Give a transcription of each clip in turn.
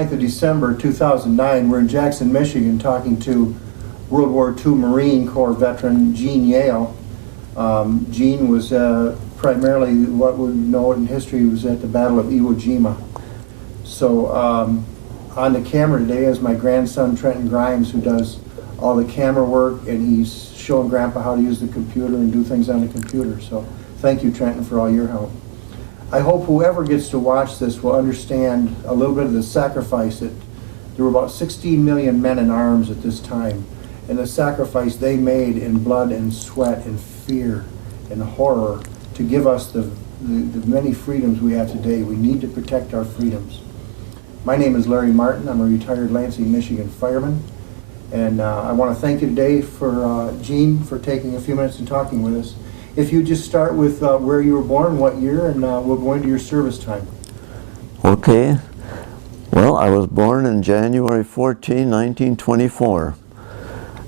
9th of December 2009, we're in Jackson, Michigan, talking to World War II Marine Corps veteran Gene Yehl. Gene was primarily what we know in history was at the Battle of Iwo Jima. So on the camera today is my grandson Trenton Grimes, who does all the camera work, and he's showing Grandpa how to use the computer and do things on the computer. So thank you, Trenton, for all your help. I hope whoever gets to watch this will understand a little bit of the sacrifice that there were about 16 million men in arms at this time, and the sacrifice they made in blood and sweat and fear and horror to give us the many freedoms we have today. We need to protect our freedoms. My name is Larry Martin. I'm a retired Lansing, Michigan fireman, and I want to thank you today for Gene for taking a few minutes and talking with us. If you just start with where you were born, what year, and we'll go into your service time. Okay. Well, I was born in January 14, 1924,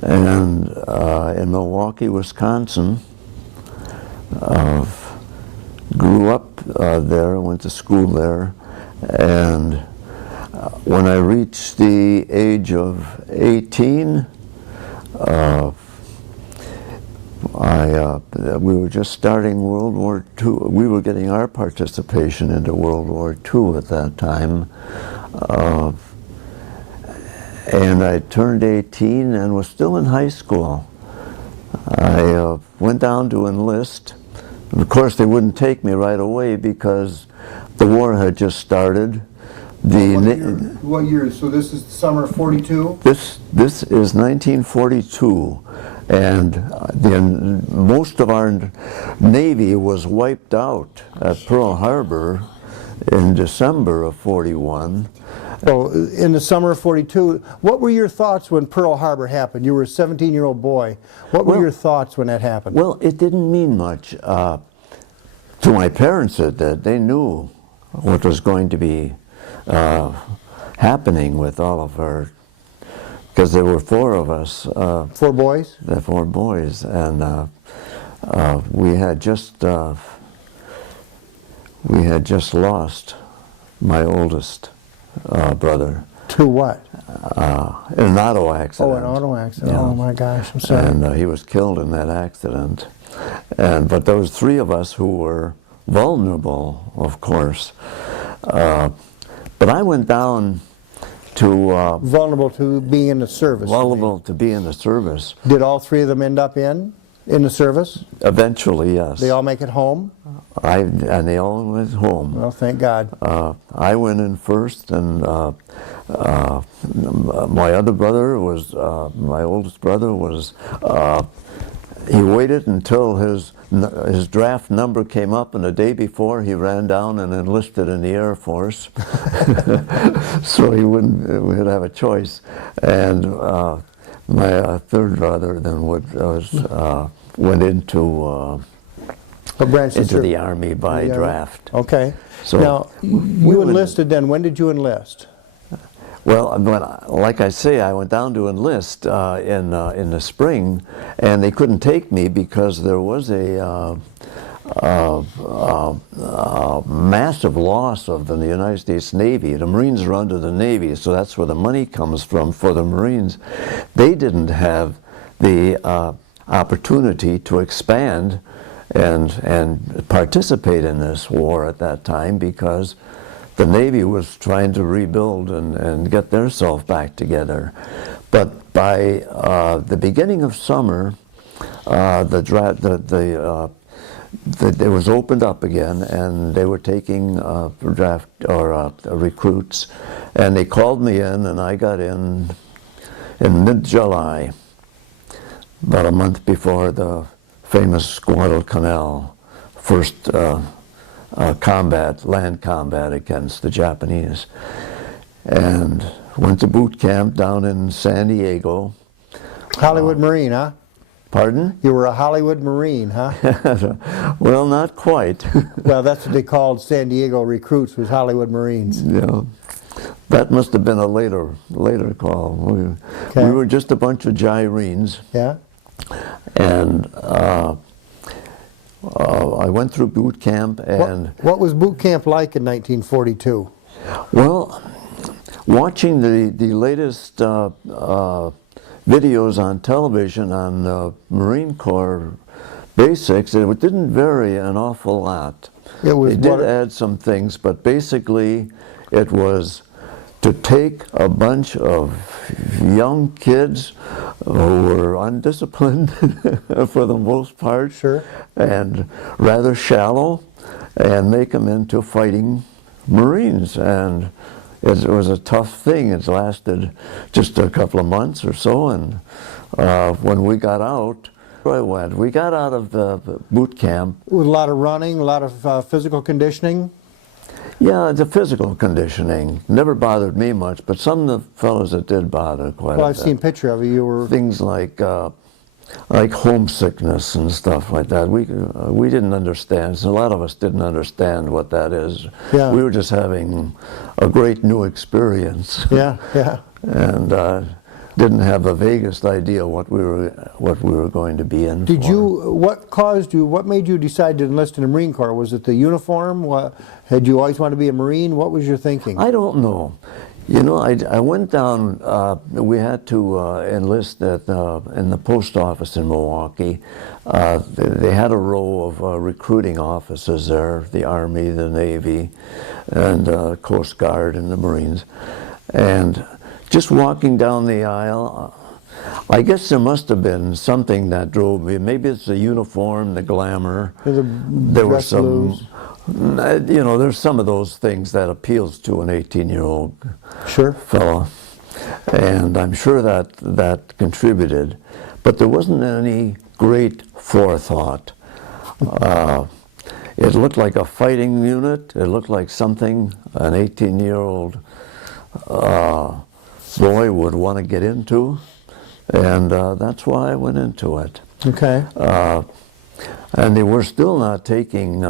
and in Milwaukee, Wisconsin. Grew up there, went to school there, and when I reached the age of 18, we were just starting World War II. We were getting our participation into World War II at that time. And I turned 18 and was still in high school. I went down to enlist. And of course, they wouldn't take me right away because the war had just started. What year? So this is the summer of 42? This is 1942. And most of our Navy was wiped out at Pearl Harbor in December of 41. Well, in the summer of 42, what were your thoughts when Pearl Harbor happened? You were a 17-year-old boy. What were your thoughts when that happened? Well, it didn't mean much. To my parents, it did. They knew what was going to be happening with all of our, because there were four of us. 4 boys? The 4 boys, and we had just lost my oldest brother. To what? In an auto accident. Oh, an auto accident. Yeah. Oh my gosh, I'm sorry. And he was killed in that accident. But there was 3 of us who were vulnerable, of course. But I went down to... vulnerable to being in the service. Vulnerable to be in the service. Did all 3 of them end up in the service? Eventually, yes. They all make it home? And they all went home. Well, thank God. I went in first, and my other brother was, my oldest brother was, he waited until his draft number came up, and the day before he ran down and enlisted in the Air Force. So he would have a choice. And my third brother then went into the Army by draft. Okay. So now, you enlisted then. When did you enlist? Well, like I say, I went down to enlist in the spring, and they couldn't take me because there was a massive loss of the United States Navy. The Marines are under the Navy, so that's where the money comes from for the Marines. They didn't have the opportunity to expand and participate in this war at that time because the Navy was trying to rebuild and get theirself back together. But by the beginning of summer, it was opened up again, and they were taking draft or recruits, and they called me in, and I got in mid-July, about a month before the famous Guadalcanal first land combat against the Japanese, and went to boot camp down in San Diego. Hollywood Marine, huh? Pardon? You were a Hollywood Marine, huh? Well, not quite. Well, that's what they called San Diego recruits, was Hollywood Marines. Yeah. That must have been a later call. We were just a bunch of gyrenes. Yeah. And I went through boot camp, and what was boot camp like in 1942? Well, watching the latest videos on television on Marine Corps basics, it didn't vary an awful lot. They did add some things, but basically it was to take a bunch of young kids who were undisciplined for the most part, Sure. and rather shallow, and make them into fighting Marines. And it was a tough thing. It lasted just a couple of months or so, and when we got out, we got out of the boot camp. With a lot of running, a lot of physical conditioning? Yeah, the physical conditioning never bothered me much, but some of the fellows it did bother quite a bit. Well, I've seen a picture of you. You were... Things like homesickness and stuff like that. We didn't understand. So a lot of us didn't understand what that is. Yeah. We were just having a great new experience. Yeah, yeah. And didn't have the vaguest idea what we were going to be in. Did you? What made you decide to enlist in the Marine Corps? Was it the uniform? Had you always wanted to be a Marine? What was your thinking? I don't know. You know, I went down. We had to enlist in the post office in Milwaukee. They had a row of recruiting offices there: the Army, the Navy, and Coast Guard, and the Marines. And just walking down the aisle, I guess there must have been something that drove me. Maybe it's the uniform, the glamour. There were some, you know, there's some of those things that appeals to an 18-year-old Sure. fellow. And I'm sure that contributed. But there wasn't any great forethought. It looked like a fighting unit. It looked like something an 18-year-old boy would want to get into, and that's why I went into it. Okay. And they were still not taking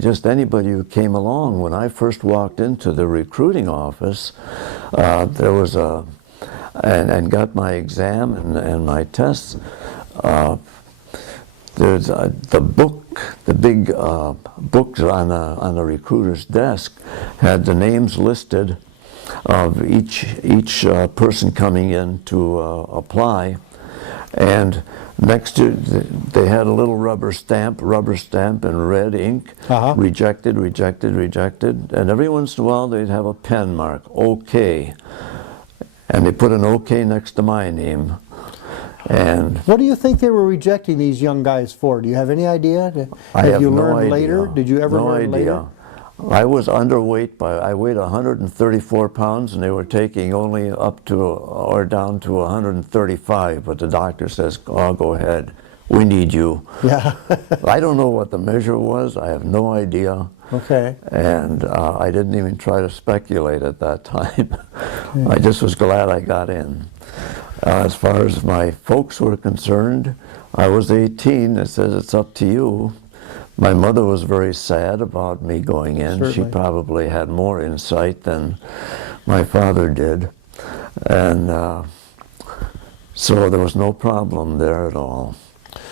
just anybody who came along. When I first walked into the recruiting office, there was and got my exam and my tests. There's the big books on the recruiter's desk had the names listed of each person coming in to apply, and next to they had a little rubber stamp in red ink, rejected, rejected, rejected, and every once in a while they'd have a pen mark, OK, and they put an OK next to my name. And what do you think they were rejecting these young guys for? Do you have any idea? I have you no learned idea. later? Did you ever no learn idea. later? I was underweight I weighed 134 pounds, and they were taking only up to or down to 135, but the doctor says, oh, go ahead, we need you. Yeah. I don't know what the measure was, I have no idea. Okay. And I didn't even try to speculate at that time. I just was glad I got in. As far as my folks were concerned, I was 18, it says it's up to you. My mother was very sad about me going in. Certainly. She probably had more insight than my father did. And so there was no problem there at all.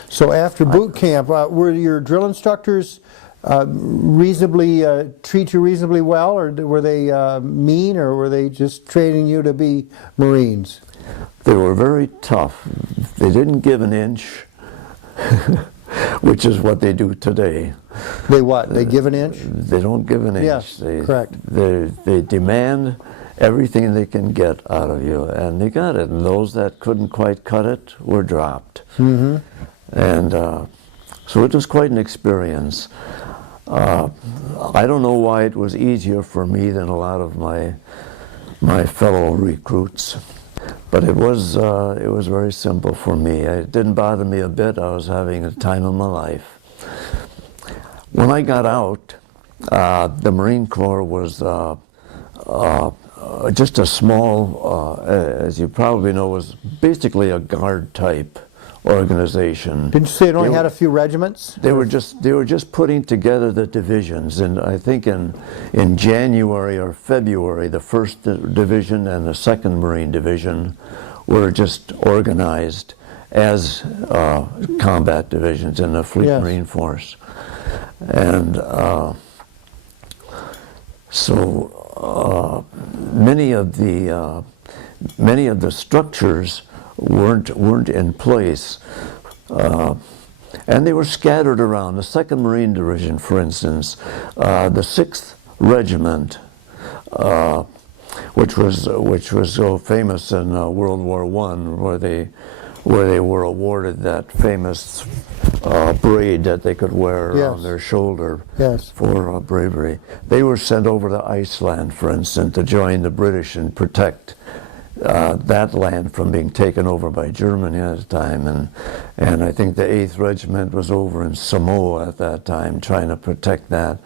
So after boot camp, were your drill instructors reasonably treat you reasonably well, or were they mean, or were they just training you to be Marines? They were very tough. They didn't give an inch. Which is what they do today. They what? They give an inch? They don't give an inch. Yes, correct. They demand everything they can get out of you, and they got it. And those that couldn't quite cut it were dropped. Mm-hmm. And so it was quite an experience. I don't know why it was easier for me than a lot of my fellow recruits. But it was very simple for me. It didn't bother me a bit. I was having a time of my life. When I got out, the Marine Corps was just a small, as you probably know, was basically a guard type organization. Didn't you say it only had a few regiments? They were just putting together the divisions, and I think in January or February, the 1st Division and the 2nd Marine Division were just organized as combat divisions in the Fleet Yes. Marine Force, and so many of the structures weren't in place, and they were scattered around. The 2nd Marine Division, for instance, the 6th Regiment, which was so famous in World War I, where they were awarded that famous braid that they could wear around their shoulder for bravery. They were sent over to Iceland, for instance, to join the British and protect that land from being taken over by Germany at the time. And I think the 8th Regiment was over in Samoa at that time, trying to protect that.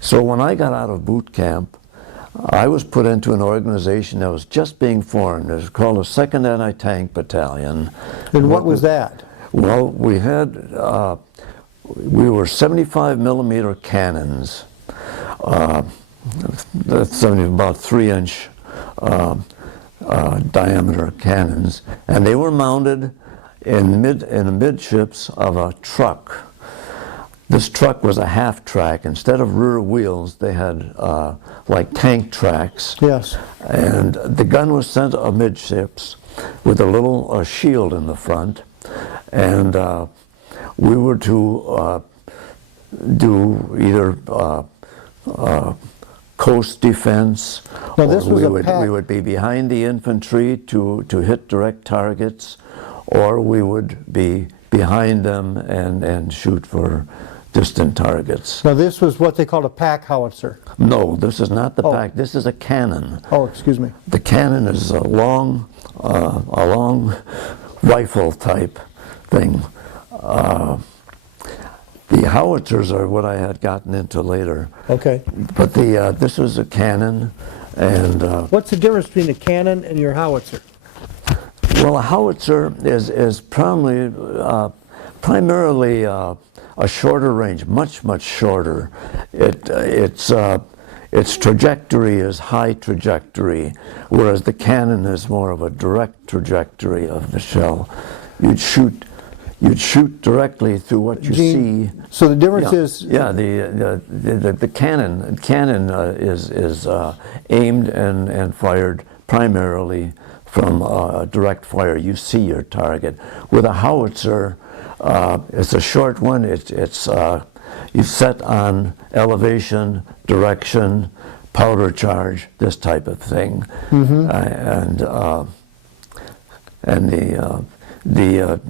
So when I got out of boot camp, I was put into an organization that was just being formed. It was called the 2nd Anti-Tank Battalion. And what was that? Well, we were 75 millimeter cannons. That's about 3-inch diameter cannons, and they were mounted in the midships of a truck. This truck was a half track. Instead of rear wheels, they had like tank tracks. Yes. And the gun was sent amidships with a little shield in the front, and we were to do either coast defense, now, this or was we would be behind the infantry to hit direct targets, or we would be behind them and shoot for distant targets. Now, this was what they called a pack howitzer. No, this is not the pack. This is a cannon. Oh, excuse me. The cannon is a long rifle type thing. The howitzers are what I had gotten into later. Okay. But this was a cannon, and what's the difference between a cannon and your howitzer? well, a howitzer is primarily a shorter range, much shorter. Its trajectory is high trajectory, whereas the cannon is more of a direct trajectory of the shell. You'd shoot directly through what you see. So the difference is the cannon is aimed and fired primarily from direct fire. You see your target. With a howitzer, it's a short one. It's you set on elevation, direction, powder charge, this type of thing, and the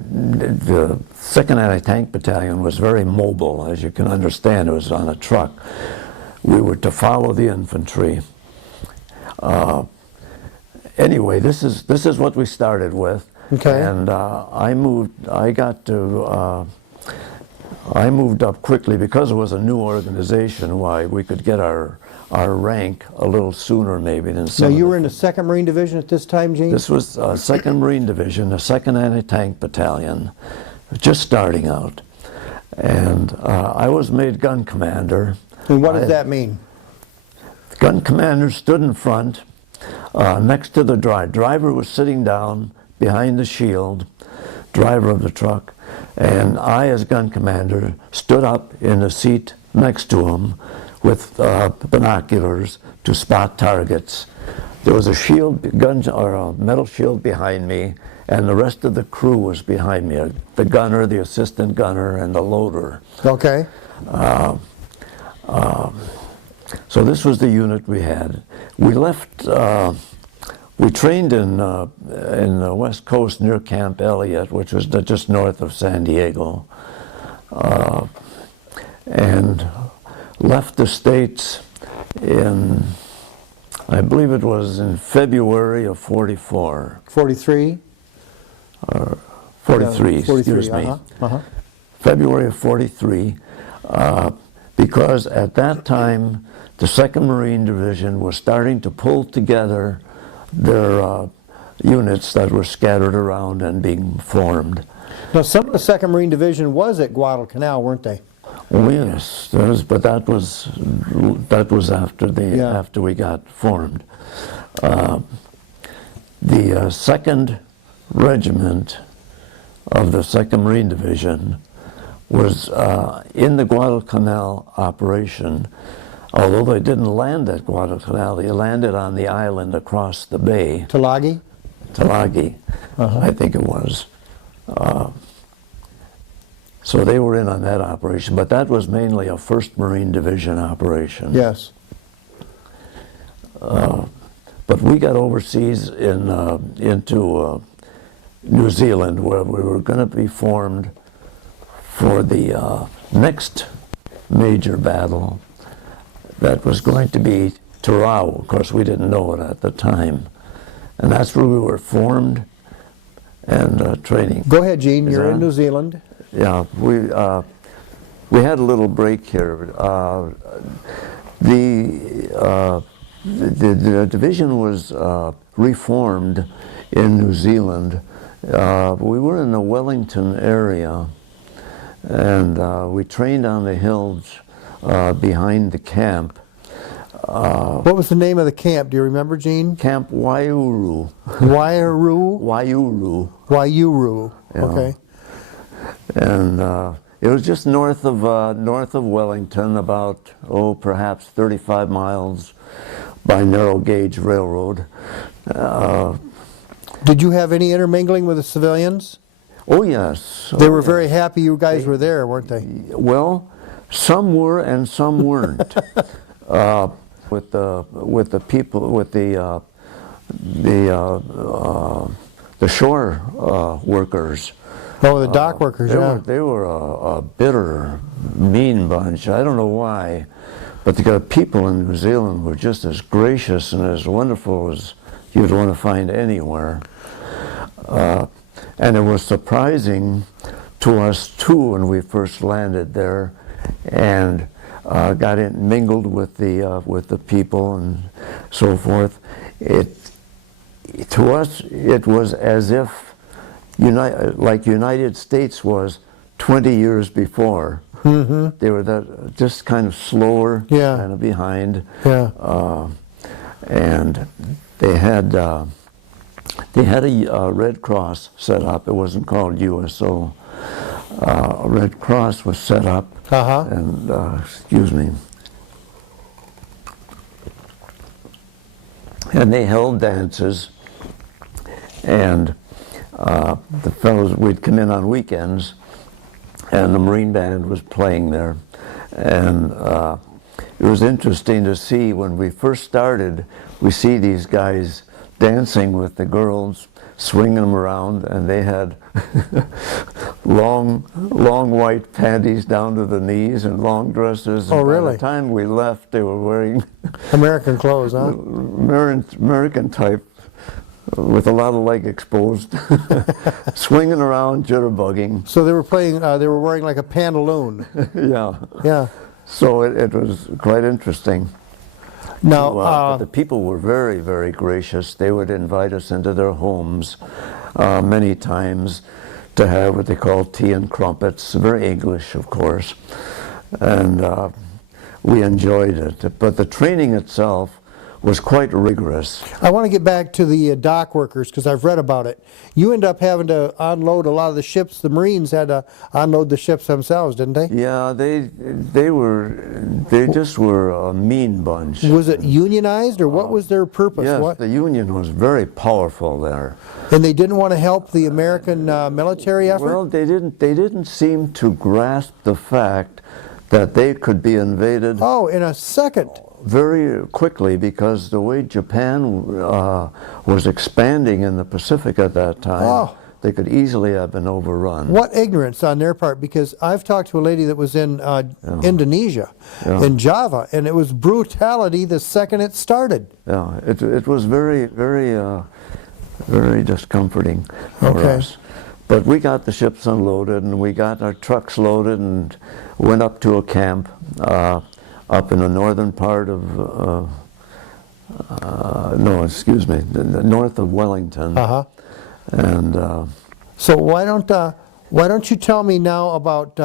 2nd Anti-Tank Battalion was very mobile, as you can understand. It was on a truck. We were to follow the infantry. Anyway, this is what we started with. Okay. And I moved up quickly because it was a new organization. Why we could get our rank a little sooner maybe than some. Now, you were in the 2nd Marine Division at this time, Gene? This was 2nd Marine Division, the 2nd Anti-Tank Battalion, just starting out. And I was made gun commander. And what does that mean? Gun commander stood in front, next to the driver. Driver was sitting down behind the shield, driver of the truck, and I, as gun commander, stood up in the seat next to him with binoculars to spot targets. There was a shield gun or a metal shield behind me, and the rest of the crew was behind me. The gunner, the assistant gunner, and the loader. Okay. So this was the unit we had. We left. We trained in the West Coast near Camp Elliott, which was just north of San Diego, and left the States in, I believe it was in February of 44. 43? 43, excuse me. February of 43, because at that time the 2nd Marine Division was starting to pull together their units that were scattered around and being formed. Now, some of the 2nd Marine Division was at Guadalcanal, weren't they? Oh yes, but that was after after we got formed. The 2nd Regiment of the 2nd Marine Division was in the Guadalcanal operation. although they didn't land at Guadalcanal, they landed on the island across the bay. Tulagi? Tulagi, I think it was. So they were in on that operation, but that was mainly a 1st Marine Division operation. Yes. But we got overseas into New Zealand, where we were going to be formed for the next major battle that was going to be Tarau. Of course, we didn't know it at the time. And that's where we were formed and training. Go ahead, Gene. You're in New Zealand. Yeah, we had a little break here. The division was reformed in New Zealand. We were in the Wellington area, and we trained on the hills behind the camp. What was the name of the camp? Do you remember, Gene? Camp Waiouru. Waiouru? Waiouru. Waiouru. Yeah. Okay. And it was just north of Wellington, about perhaps 35 miles by narrow gauge railroad. Did you have any intermingling with the civilians? Oh yes. They were very happy you guys were there, weren't they? Well, some were and some weren't. With the people, with the shore workers. Oh, the dock workers, They were a bitter, mean bunch. I don't know why, but the people in New Zealand were just as gracious and as wonderful as you'd want to find anywhere. And it was surprising to us too when we first landed there, and got mingled with the people and so forth. To us, it was as if like United States was 20 years before. Mm-hmm. They were just kind of slower, kind of behind. Yeah. And they had a Red Cross set up. It wasn't called USO. A Red Cross was set up. And excuse me. And they held dances, and the fellows, we'd come in on weekends, and the Marine Band was playing there. And it was interesting to see when we first started, we see these guys dancing with the girls, swinging them around, and they had long white panties down to the knees and long dresses. Oh, really? By the time we left, they were wearing American clothes, huh? American type, with a lot of leg exposed, swinging around, jitterbugging. So they were playing, they were wearing like a pantaloon. Yeah. Yeah. So it was quite interesting. Now, but the people were very, very gracious. They would invite us into their homes many times to have what they call tea and crumpets, very English, of course. And we enjoyed it. But the training itself was quite rigorous. I want to get back to the dock workers, because I've read about it. You end up having to unload a lot of the ships. The Marines had to unload the ships themselves, didn't they? Yeah, they just were a mean bunch. Was it unionized, or what was their purpose? Yes, the Union was very powerful there. And they didn't want to help the American military effort? Well, they didn't seem to grasp the fact that they could be invaded. Oh, in a second. Very quickly, because the way Japan was expanding in the Pacific at that time, they could easily have been overrun. What ignorance on their part, because I've talked to a lady that was in Indonesia, in Java, and it was brutality the second it started. Yeah, it was very, very, very discomforting for us. But we got the ships unloaded, and we got our trucks loaded, and went up to a camp up in the northern part of, the north of Wellington. And so why don't you tell me now about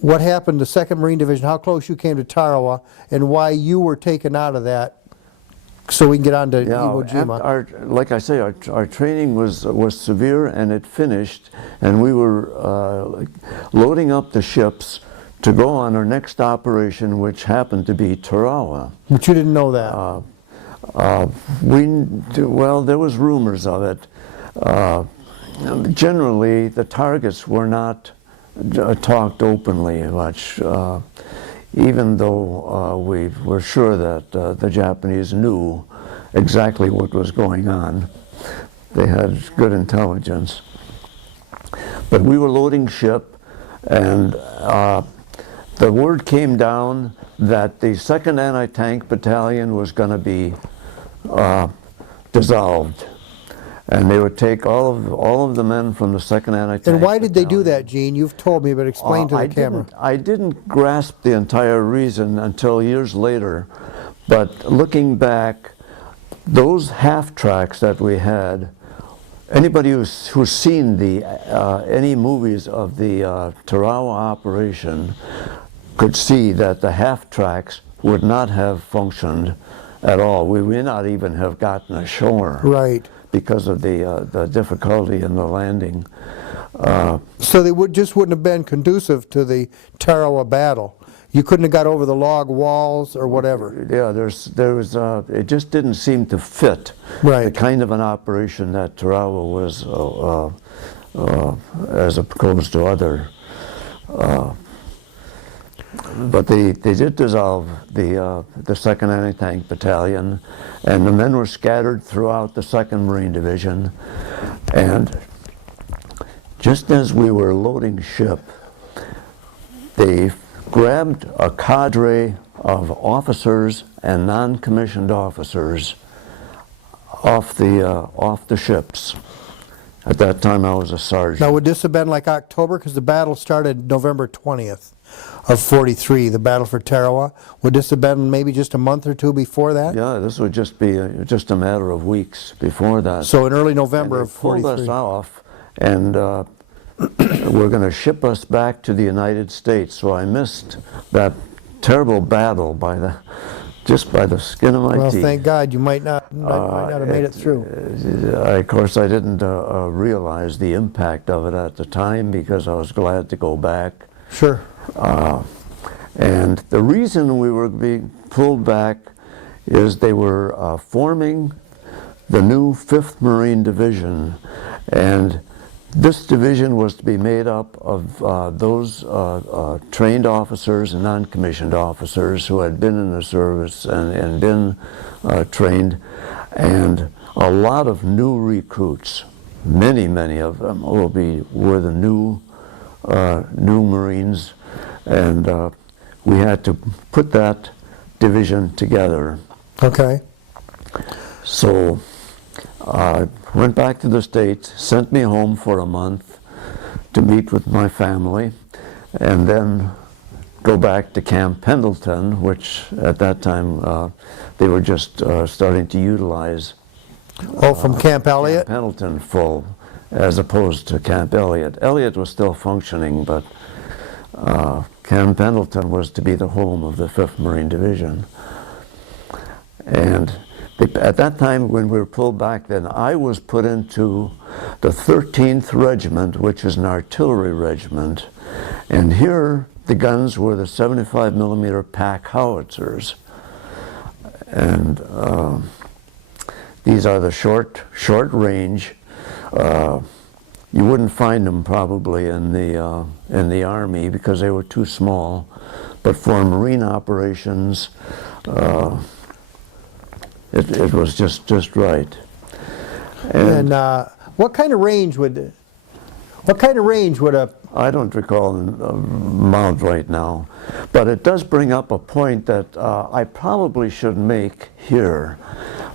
what happened to 2nd Marine Division, how close you came to Tarawa, and why you were taken out of that, so we can get on to Iwo Jima. Like I say, our training was severe, and it finished, and we were loading up the ships to go on our next operation, which happened to be Tarawa. But you didn't know that. Well, there was rumors of it. Generally, the targets were not talked openly much, even though we were sure that the Japanese knew exactly what was going on. They had good intelligence. But we were loading ship, and the word came down that the 2nd Anti-Tank Battalion was going to be dissolved. And they would take all of the men from the 2nd Anti-Tank And why did they do Battalion. that, Gene? You've told me, but explain to the camera. I didn't grasp the entire reason until years later, but looking back, those half-tracks that we had, anybody who's seen any movies of the Tarawa operation could see that the half-tracks would not have functioned at all. We may not even have gotten ashore. Right. Because of the difficulty in the landing. So they wouldn't have been conducive to the Tarawa battle. You couldn't have got over the log walls or whatever. Yeah, there was it just didn't seem to fit Right. the kind of an operation that Tarawa was, as opposed to other. But they did dissolve the 2nd Anti-Tank Battalion, and the men were scattered throughout the 2nd Marine Division. And just as we were loading ship, they grabbed a cadre of officers and non-commissioned officers off the ships. At that time, I was a sergeant. Now, would this have been like October? Because the battle started November 20th of 43, the battle for Tarawa. Would this have been maybe just a month or two before that? Yeah, this would just be just a matter of weeks before that. So in early November of pulled 43. us off, and were going to ship us back to the United States. So I missed that terrible battle just by the skin of my Well, teeth. thank God you might not have made it through. Of course, I didn't realize the impact of it at the time because I was glad to go back. Sure. And the reason we were being pulled back is they were forming the new 5th Marine Division, and this division was to be made up of those trained officers and non-commissioned officers who had been in the service and been trained, and a lot of new recruits. Many of them were the new Marines, and we had to put that division together. Okay. So I went back to the States, sent me home for a month to meet with my family, and then go back to Camp Pendleton, which at that time they were just starting to utilize. From Camp Elliott? Camp Pendleton full, as opposed to Camp Elliott. Elliott was still functioning, but Camp Pendleton was to be the home of the 5th Marine Division. And at that time, when we were pulled back, then I was put into the 13th Regiment, which is an artillery regiment, and here the guns were the 75mm pack howitzers, and these are the short range. You wouldn't find them probably in the Army because they were too small, but for Marine operations, it was just right. And what kind of range would a... I don't recall the amount right now, but it does bring up a point that I probably should make here,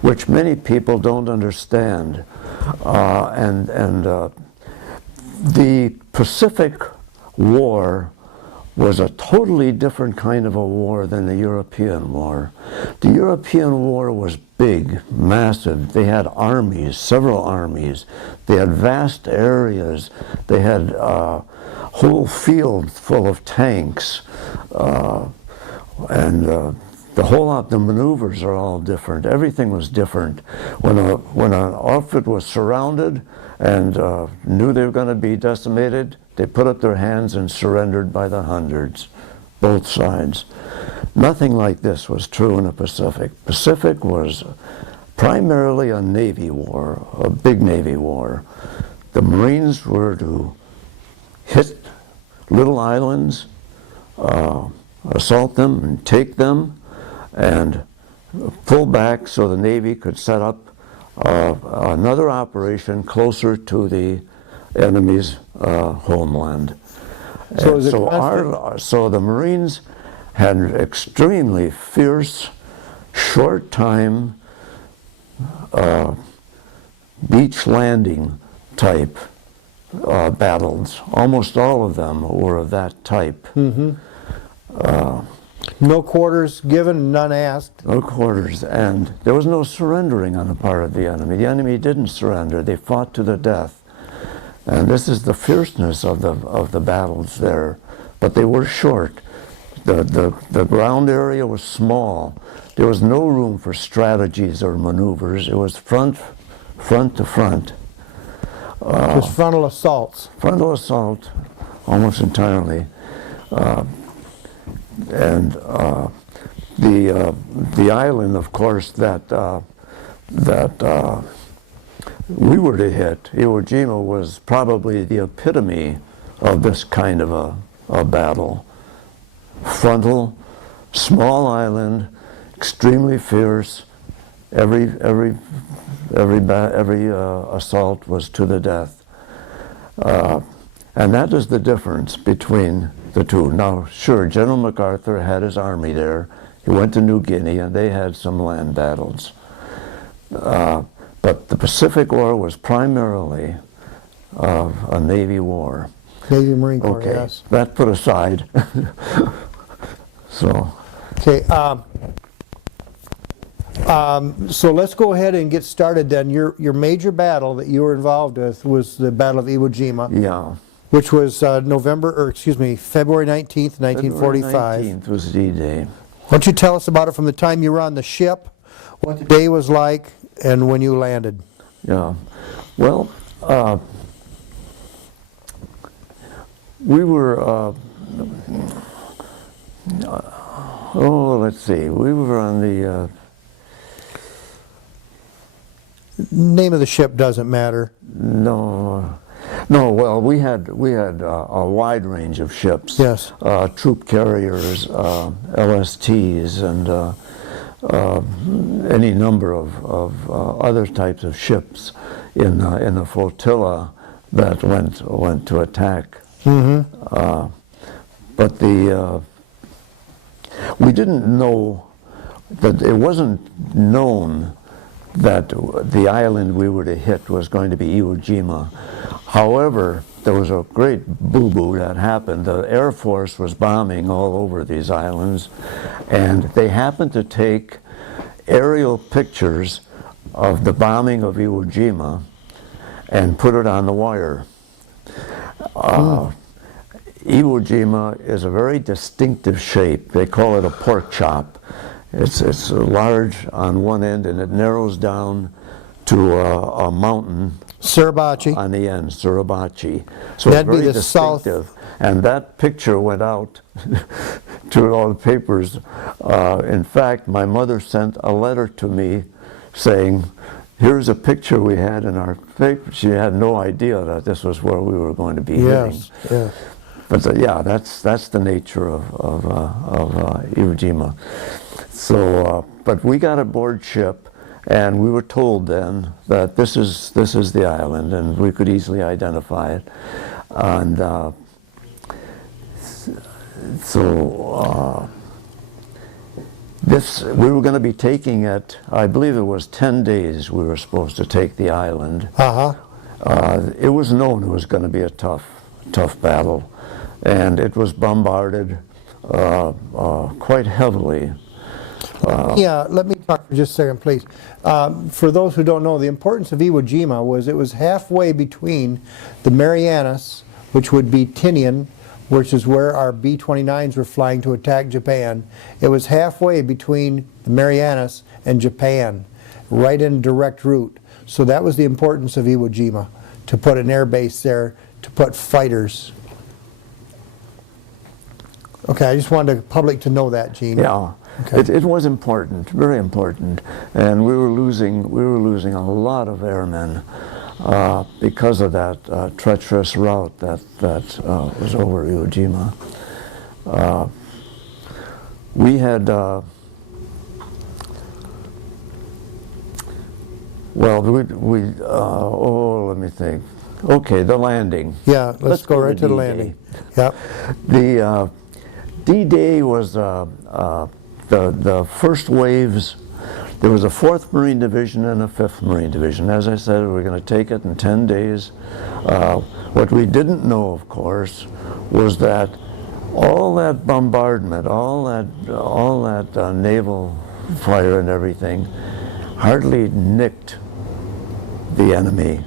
which many people don't understand. The Pacific War was a totally different kind of a war than the European War. The European War was big, massive. They had armies, several armies. They had vast areas. They had whole fields full of tanks. The whole lot, the maneuvers are all different. Everything was different. When an outfit was surrounded and knew they were going to be decimated, they put up their hands and surrendered by the hundreds. both sides. Nothing like this was true in the Pacific. Pacific was primarily a Navy war, a big Navy war. The Marines were to hit little islands, assault them and take them, and pull back so the Navy could set up another operation closer to the enemy's homeland. So, So the Marines had an extremely fierce, short time beach landing type battles. Almost all of them were of that type. Mm-hmm. No quarters given, none asked. No quarters, and there was no surrendering on the part of the enemy. The enemy didn't surrender. They fought to the death. And this is the fierceness of the battles there. But they were short. The ground area was small. There was no room for strategies or maneuvers. It was front to front. It was frontal assaults. Frontal assault, almost entirely. And the island, of course, that we were to hit, Iwo Jima, was probably the epitome of this kind of a battle. Frontal, small island, extremely fierce. Every assault was to the death, and that is the difference between the two. Now, sure, General MacArthur had his army there. He went to New Guinea, and they had some land battles. But the Pacific War was primarily a Navy war. Navy Marine Corps, okay, yes. that put aside. So. Okay. So let's go ahead and get started then. Your major battle that you were involved with was the Battle of Iwo Jima. Yeah. Which was February 19th, 1945. February 19th was D-Day. Why don't you tell us about it from the time you were on the ship, what the day was like, and when you landed? Yeah. Well, we were, let's see, we were on the... Name of the ship doesn't matter. No, well, we had a wide range of ships. Yes. Troop carriers, LSTs, and any number of other types of ships in the flotilla that went to attack. Mm-hmm. But we didn't know that it wasn't known that the island we were to hit was going to be Iwo Jima. However, there was a great boo-boo that happened. The Air Force was bombing all over these islands, and they happened to take aerial pictures of the bombing of Iwo Jima and put it on the wire. Iwo Jima is a very distinctive shape. They call it a pork chop. It's large on one end, and it narrows down to a mountain. Suribachi. On the end, Suribachi. So That'd it's very be the distinctive. south. And that picture went out to all the papers. In fact, my mother sent a letter to me saying, here's a picture we had in our paper. She had no idea that this was where we were going to be hitting. Yes. But yeah, that's the nature of Iwo Jima. So, but we got aboard ship, and we were told then that this is the island, and we could easily identify it. And we were going to be taking it. I believe it was 10 days we were supposed to take the island. It was known it was going to be a tough battle, and it was bombarded quite heavily. Yeah, let me talk for just a second, please. For those who don't know, the importance of Iwo Jima was it was halfway between the Marianas, which would be Tinian, which is where our B-29s were flying to attack Japan. It was halfway between the Marianas and Japan, right in direct route. So that was the importance of Iwo Jima, to put an air base there, to put fighters. Okay, I just wanted the public to know that, Gene. Yeah, Okay. it was important, very important, and we were losing a lot of airmen because of that treacherous route that was over Iwo Jima. We had well, let me think. Okay, the landing. Yeah, let's go right to the landing. Yep. The D-Day was the first waves. There was a 4th Marine Division and a 5th Marine Division. As I said, we were going to take it in 10 days. What we didn't know, of course, was that all that bombardment, all that naval fire and everything, hardly nicked the enemy,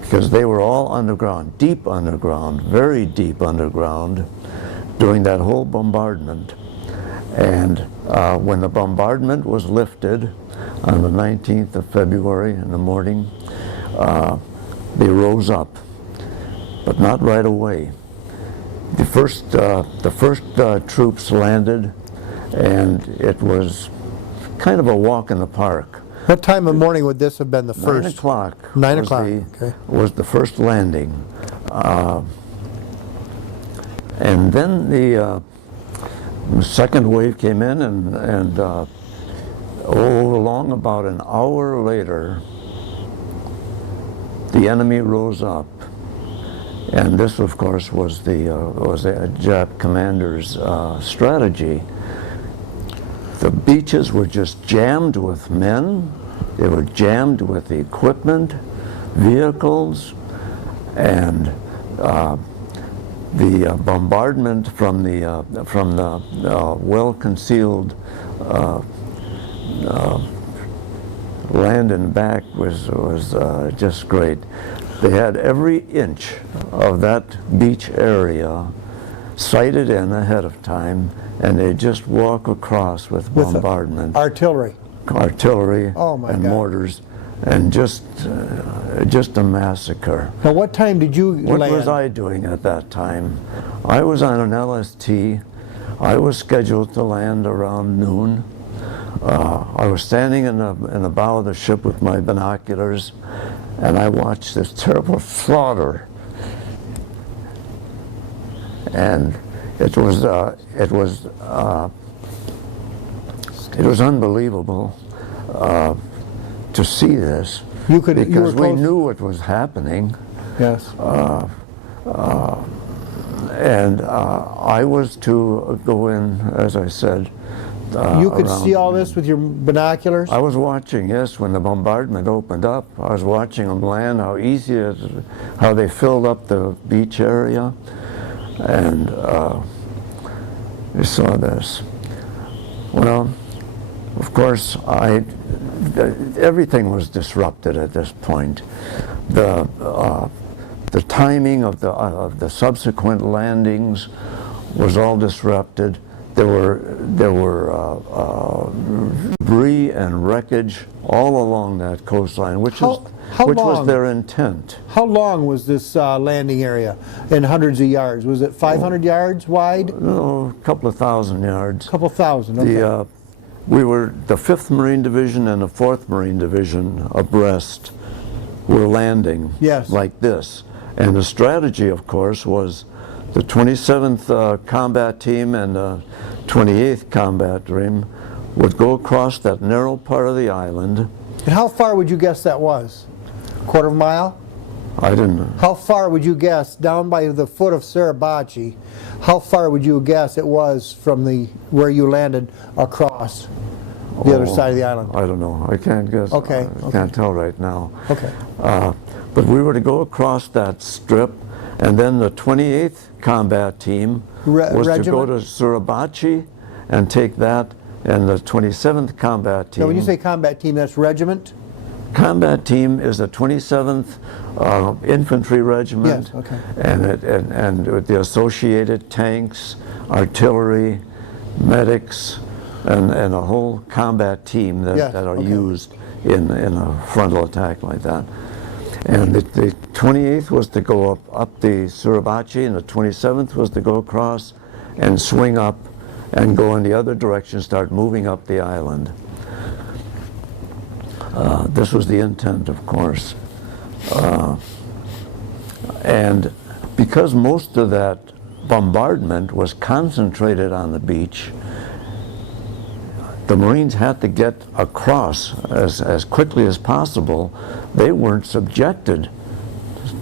because they were all underground, deep underground, very deep underground, during that whole bombardment. And when the bombardment was lifted on the 19th of February in the morning, they rose up, but not right away. The first troops landed, and it was kind of a walk in the park. What time of morning would this have been the first? 9 o'clock. 9 o'clock, okay. Was the first landing. And then the second wave came in, and along about an hour later, the enemy rose up. And this, of course, was the Jap commander's strategy. The beaches were just jammed with men. They were jammed with equipment, vehicles, and the bombardment from the well-concealed land and back was just great. They had every inch of that beach area sighted in ahead of time, and they just walk across with bombardment. Artillery. Artillery Oh my and God. mortars, and just a massacre. Now, what time did you What land? was I doing at that time? I was on an LST. I was scheduled to land around noon. I was standing in the bow of the ship with my binoculars, and I watched this terrible slaughter. And it was unbelievable to see this, because we knew what was happening. Yes. And I was to go in, as I said. You could see all this with your binoculars? I was watching, yes, when the bombardment opened up. I was watching them land, how easy it is, how they filled up the beach area. And you saw this. Well, of course, everything was disrupted at this point. The timing of the subsequent landings was all disrupted. There were debris and wreckage all along that coastline, which was their intent. How long was this landing area in hundreds of yards? Was it 500 yards wide? No, a couple of thousand yards. A couple thousand, okay. We were the 5th Marine Division and the 4th Marine Division abreast were landing like this. And the strategy, of course, was the 27th Combat Team and the 28th Combat Team would go across that narrow part of the island. And how far would you guess that was? Quarter of a mile? I didn't know. How far would you guess, down by the foot of Suribachi, how far would you guess it was from where you landed across the other side of the island? I don't know. I can't guess. Okay. I can't tell right now. Okay. But we were to go across that strip, and then the 28th Combat Team was to go to Suribachi and take that, and the 27th Combat Team. Now, when you say combat team, that's regiment? Combat Team is the 27th Infantry Regiment, Yes, okay. and with the associated tanks, artillery, medics, and a whole combat team that are used in a frontal attack like that. And the 28th was to go up the Suribachi, and the 27th was to go across and swing up and go in the other direction, start moving up the island. This was the intent, of course. And because most of that bombardment was concentrated on the beach, the Marines had to get across as quickly as possible. They weren't subjected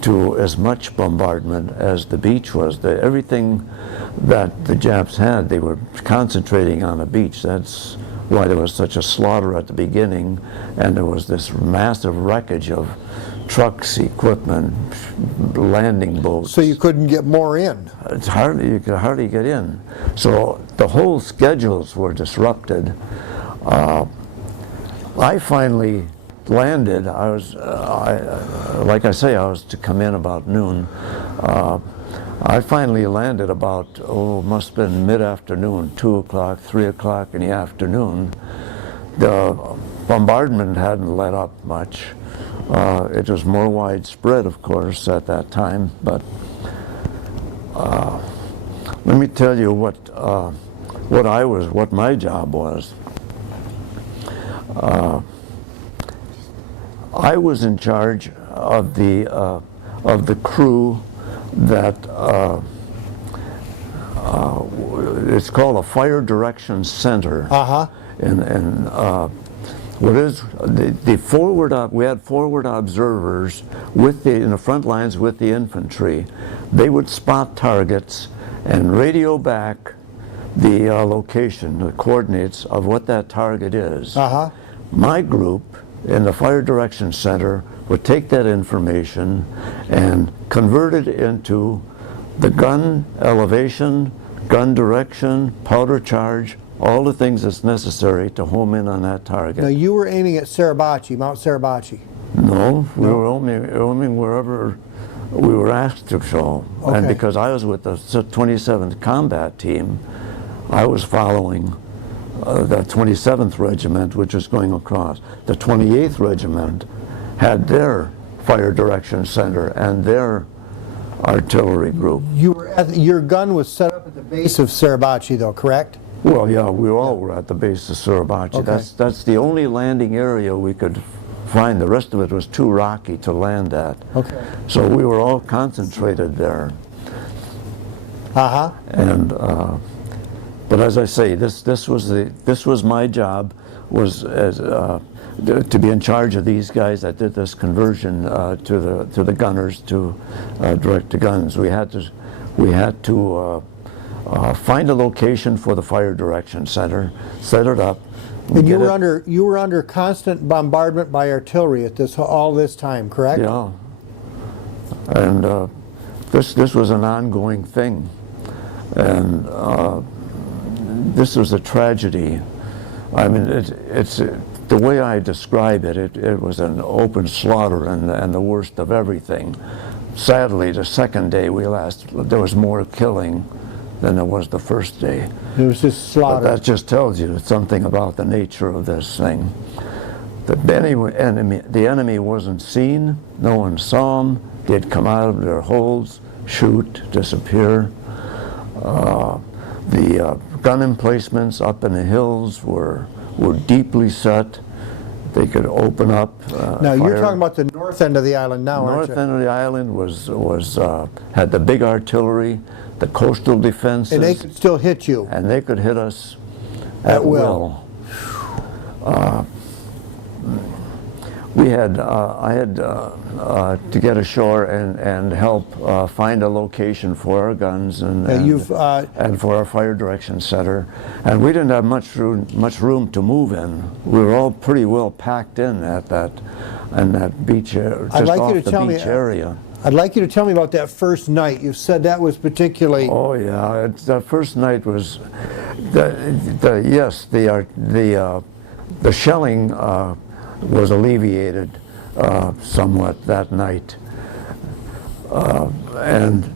to as much bombardment as the beach was. Everything that the Japs had, they were concentrating on the beach. That's why there was such a slaughter at the beginning, and there was this massive wreckage of trucks, equipment, landing boats. So you couldn't get more in? You could hardly get in. So the whole schedules were disrupted. I finally landed. I was, like I say, I was to come in about noon. I finally landed about, must have been mid-afternoon, 2 o'clock, 3 o'clock in the afternoon. The bombardment hadn't let up much. It was more widespread, of course, at that time, but let me tell you what my job was. I was in charge of the crew that it's called a Fire Direction Center. And what is the forward? We had forward observers in the front lines with the infantry. They would spot targets and radio back the location, the coordinates of what that target is. My group in the Fire Direction Center would take that information and convert it into the gun elevation, gun direction, powder charge, all the things that's necessary to home in on that target. Now you were aiming at Suribachi, Mount Suribachi. No, we were aiming wherever we were asked to show. Okay. And because I was with the 27th Combat Team, I was following the 27th Regiment, which was going across. The 28th Regiment had their Fire Direction Center and their artillery group. Your gun was set up at the base of Suribachi, though, correct? Well, yeah, we all were at the base of Suribachi. Okay. That's the only landing area we could find. The rest of it was too rocky to land at. Okay. So we were all concentrated there. And but as I say, this was my job, was to be in charge of these guys that did this conversion to the gunners to direct to guns. We had to find a location for the Fire Direction Center, set it up. And you were under constant bombardment by artillery at all this time, correct? Yeah. And this was an ongoing thing, and this was a tragedy. I mean, it's the way I describe it. It was an open slaughter and the worst of everything. Sadly, the second day there was more killing than there was the first day. It was just slaughter. But that just tells you something about the nature of this thing. The enemy wasn't seen. No one saw them. They'd come out of their holes, shoot, disappear. The gun emplacements up in the hills were deeply set. They could open up. Now you're talking about the north end of the island now, aren't you? North end of the island had the big artillery, the coastal defenses. And they could still hit you. And they could hit us at will. I had to get ashore and help find a location for our guns and for our Fire Direction Center. And we didn't have much room to move in. We were all pretty well packed in at that beach area, just off the beach area. I'd like you to tell me about that first night. You said that was particularly... Oh yeah, that first night was, the shelling was alleviated somewhat that night, and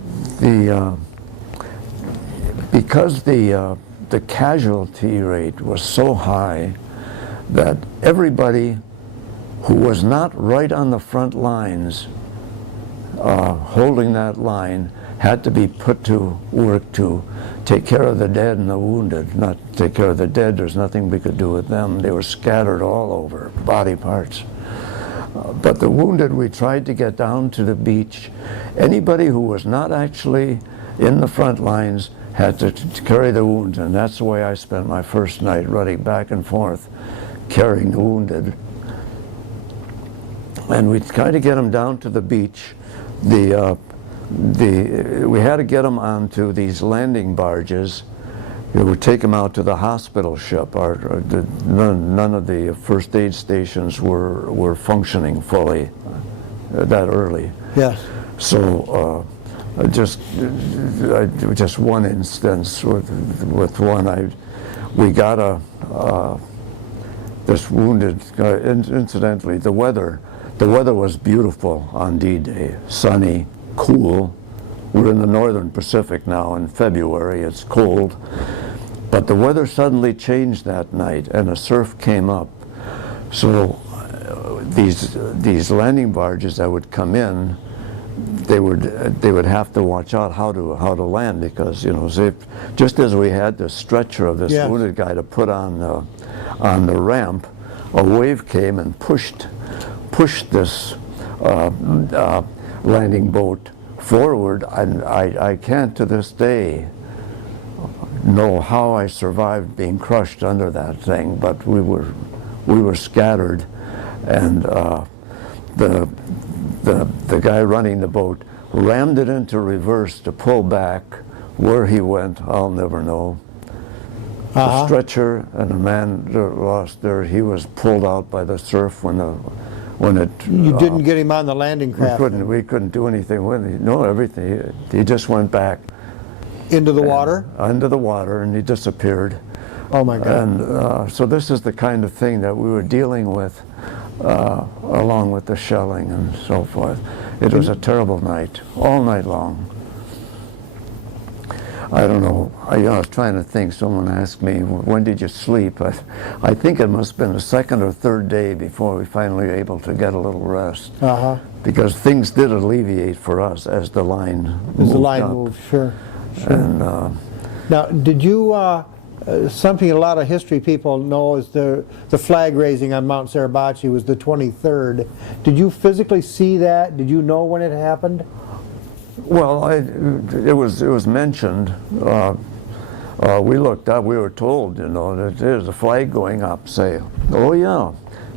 because the casualty rate was so high that everybody who was not right on the front lines holding that line had to be put to work to take care of the dead and the wounded. Not take care of the dead, there's nothing we could do with them. They were scattered all over, body parts. But the wounded, we tried to get down to the beach. Anybody who was not actually in the front lines had to carry the wounded, and that's the way I spent my first night, running back and forth, carrying the wounded. And we tried to get them down to the beach. We had to get them onto these landing barges. It would take them out to the hospital ship. None of the first aid stations were functioning fully that early. Yes. So just one instance with one, we got this wounded. Incidentally, the weather was beautiful on D-Day, sunny, cool. We're in the northern Pacific now in February, it's cold. But the weather suddenly changed that night and a surf came up. So these landing barges that would come in, they would have to watch out how to land, because just as we had the stretcher of this wounded guy to put on the ramp, a wave came and pushed this landing boat forward, and I can't to this day know how I survived being crushed under that thing, but we were scattered, and the guy running the boat rammed it into reverse to pull back. Where he went, I'll never know. The stretcher and the man lost there, he was pulled out by the surf when it. You didn't get him on the landing craft? We couldn't do anything with him. No, everything. He just went back. Into the water? Under the water, and he disappeared. Oh my God. And so this is the kind of thing that we were dealing with, along with the shelling and so forth. It was a terrible night, all night long. I don't know. I was trying to think. Someone asked me, when did you sleep? I think it must have been the second or third day before we finally were able to get a little rest. Because things did alleviate for us as the line moved. Sure. And, now, did you, something a lot of history people know is the flag raising on Mount Suribachi was the 23rd. Did you physically see that? Did you know when it happened? Well, it was mentioned. We looked up. We were told, that there's a flag going up. Say, oh yeah,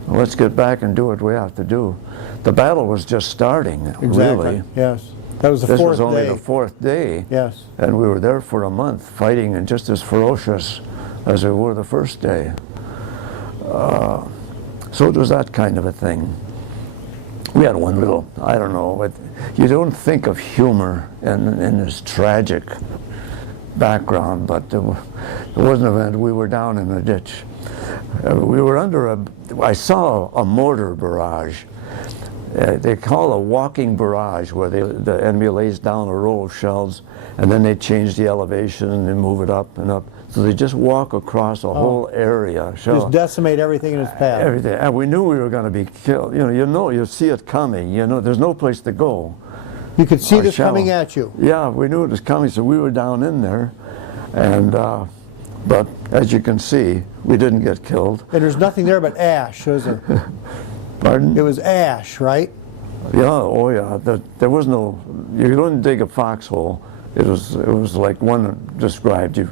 let's get back and do what we have to do. The battle was just starting, really. Yes, that was the fourth day. This was only the fourth day. Yes, and we were there for a month, fighting, and just as ferocious as we were the first day. So it was that kind of a thing. We had one little, I don't know, but you don't think of humor in this tragic background, but there was an event. We were down in the ditch. We were under I saw a mortar barrage. They call it a walking barrage, where the enemy lays down a row of shells, and then they change the elevation and they move it up and up. So they just walk across a whole area. Just decimate everything in its path. Everything. And we knew we were going to be killed. You see it coming. There's no place to go. You could see this coming at you. Yeah, we knew it was coming, so we were down in there. And, but as you can see, we didn't get killed. And there's nothing there but ash, is there? Pardon? It was ash, right? Yeah, oh yeah. There was no, you couldn't dig a foxhole. It was like one described. You